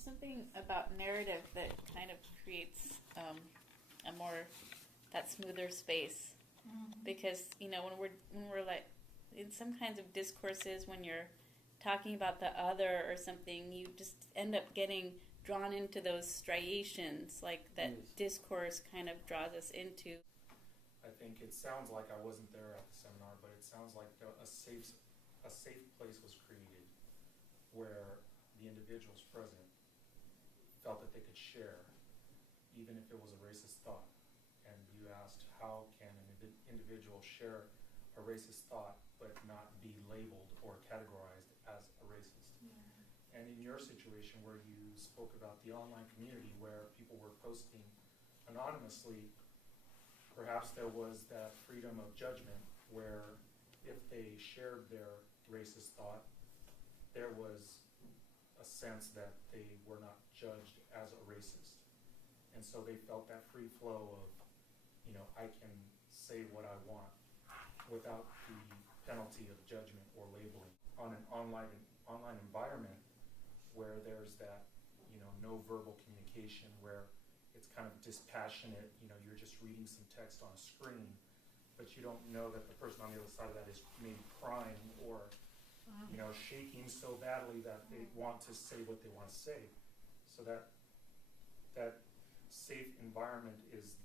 There's something about narrative that kind of creates a more, that smoother space. Because, when we're like, in some kinds of discourses, when you're talking about the other or something, you just end up getting drawn into those striations, like that discourse kind of draws us into. I think it sounds like I wasn't there at the seminar, but it sounds like a safe place was created where the individuals present felt that they could share, even if it was a racist thought. And you asked, how can an individual share a racist thought but not be labeled or categorized as a racist? And in your situation where you spoke about the online community where people were posting anonymously, perhaps there was that freedom of judgment where if they shared their racist thought, there was a sense that they were not judged as a racist. And so they felt that free flow of, I can say what I want without the penalty of judgment or labeling. On an online environment where there's that, no verbal communication, where it's kind of dispassionate, you're just reading some text on a screen, but you don't know that the person on the other side of that is maybe crying or, shaking so badly that they want to say what they want to say. So that safe environment it's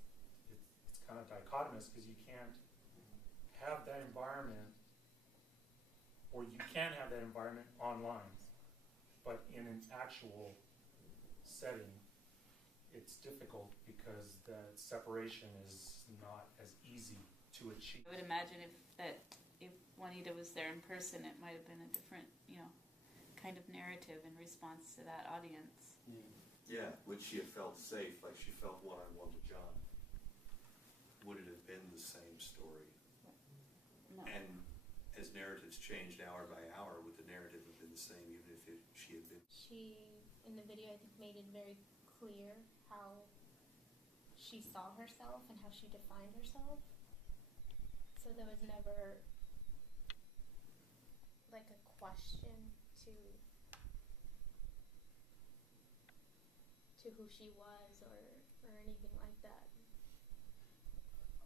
kind of dichotomous, because you can't have that environment, or you can have that environment online, but in an actual setting, it's difficult because the separation is not as easy to achieve. I would imagine if Juanita was there in person, it might have been a different, kind of narrative in response to that audience. Yeah, would she have felt safe, like she felt one-on-one with John? Would it have been the same story? No. And as narratives changed hour by hour, would the narrative have been the same even if she had been? She, in the video, I think, made it very clear how she saw herself and how she defined herself. So there was never like a question to who she was or anything like that.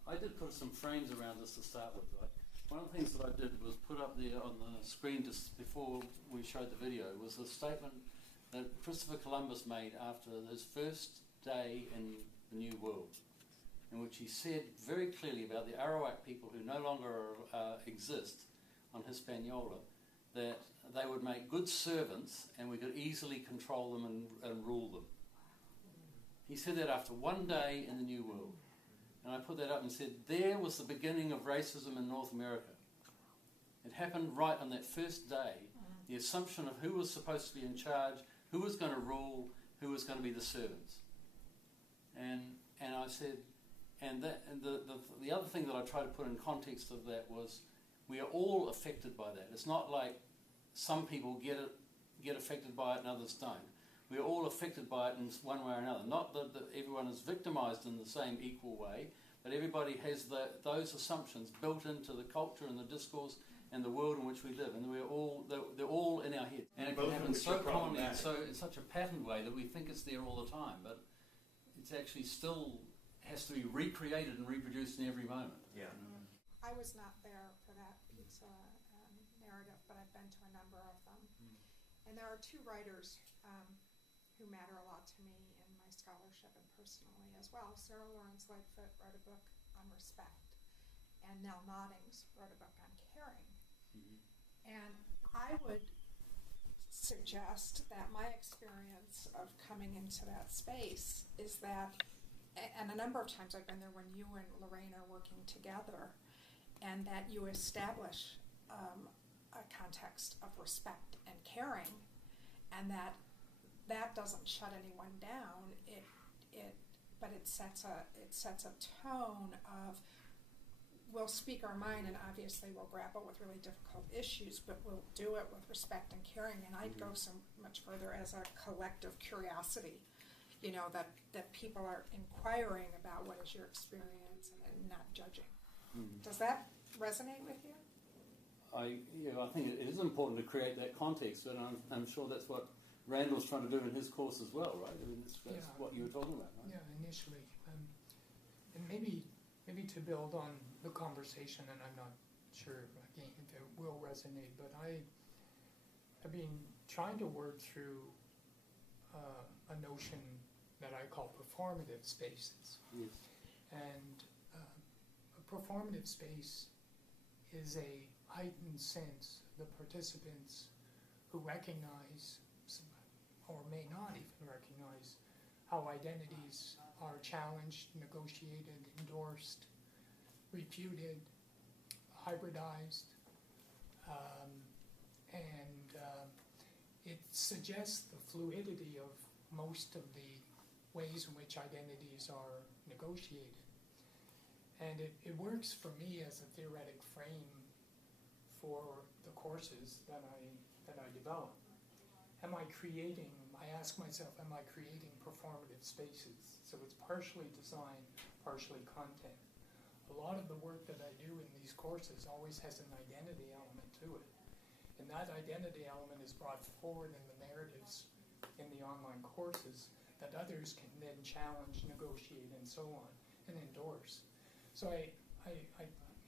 I did put some frames around this to start with, right? One of the things that I did was put up there on the screen just before we showed the video was a statement that Christopher Columbus made after his first day in the New World, in which he said very clearly about the Arawak people who no longer exist on Hispaniola, that they would make good servants and we could easily control them and rule them. He said that after one day in the New World. And I put that up and said, there was the beginning of racism in North America. It happened right on that first day. The assumption of who was supposed to be in charge, who was going to rule, who was going to be the servants. And I said, and the other thing that I tried to put in context of that was, we are all affected by that. It's not like some people get affected by it and others don't. We are all affected by it in one way or another. Not that everyone is victimized in the same equal way, but everybody has those assumptions built into the culture and the discourse and the world in which we live, and they're all in our head. And it can happen so commonly, so in such a patterned way that we think it's there all the time, but it's actually still has to be recreated and reproduced in every moment. Yeah. I was not there for that pizza narrative, but I've been to a number of them. And there are two writers who matter a lot to me in my scholarship and personally as well. Sarah Lawrence Lightfoot wrote a book on respect, and Nell Noddings wrote a book on caring. And I would suggest that my experience of coming into that space is that, and a number of times I've been there when you and Lorraine are working together, and that you establish a context of respect and caring, and that doesn't shut anyone down. But it sets a tone of, we'll speak our mind, and obviously we'll grapple with really difficult issues, but we'll do it with respect and caring. And I'd go so much further as a collective curiosity, that people are inquiring about what is your experience and not judging. Does that resonate with you? I think it is important to create that context, and I'm sure that's what Randall's trying to do in his course as well, right? I mean, that's Yeah. what you were talking about, right? Yeah, initially. And maybe to build on the conversation, and I'm not sure, again, if it will resonate, but I've been trying to work through a notion that I call performative spaces. Yes. And a performative space is a heightened sense of the participants who recognize, or may not even recognize, how identities are challenged, negotiated, endorsed, refuted, hybridized, and it suggests the fluidity of most of the ways in which identities are negotiated. And it works for me as a theoretic frame for the courses that I develop. I ask myself, am I creating performative spaces? So it's partially design, partially content. A lot of the work that I do in these courses always has an identity element to it. And that identity element is brought forward in the narratives in the online courses that others can then challenge, negotiate, and so on, and endorse. So I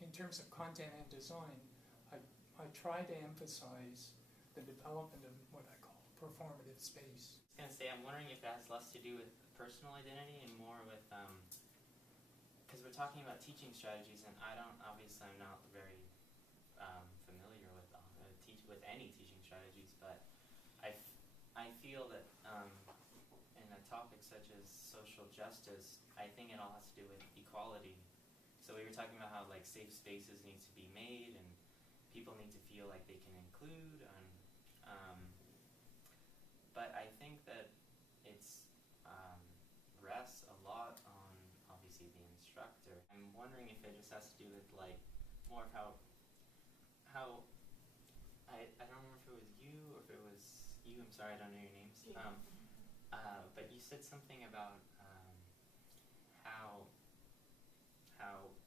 in terms of content and design, I try to emphasize the development of what I call performative space. I was going to say, I'm wondering if it has less to do with personal identity and more with, because we're talking about teaching strategies, and obviously I'm not very familiar with with any teaching strategies, but I feel that in a topic such as social justice, I think it all has to do with equality. So we were talking about how like safe spaces need to be made, and people need to feel like they can include, and but I think that it's rests a lot on obviously the instructor. I'm wondering if it just has to do with like more of how I don't remember if it was you or if it was you. I'm sorry, I don't know your names. Yeah. But you said something about how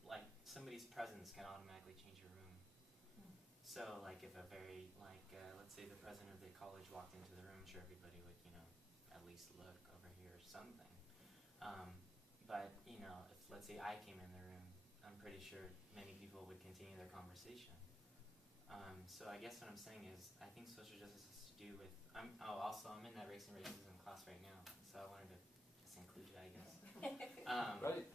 like somebody's presence can automatically change your room. So like if let's say the president of the college walked into the room, I'm sure everybody would, at least look over here or something. But if let's say I came in the room, I'm pretty sure many people would continue their conversation. So I guess what I'm saying is, I think social justice has to do with, I'm in that race and racism class right now, so I wanted to just include it, I guess. Right.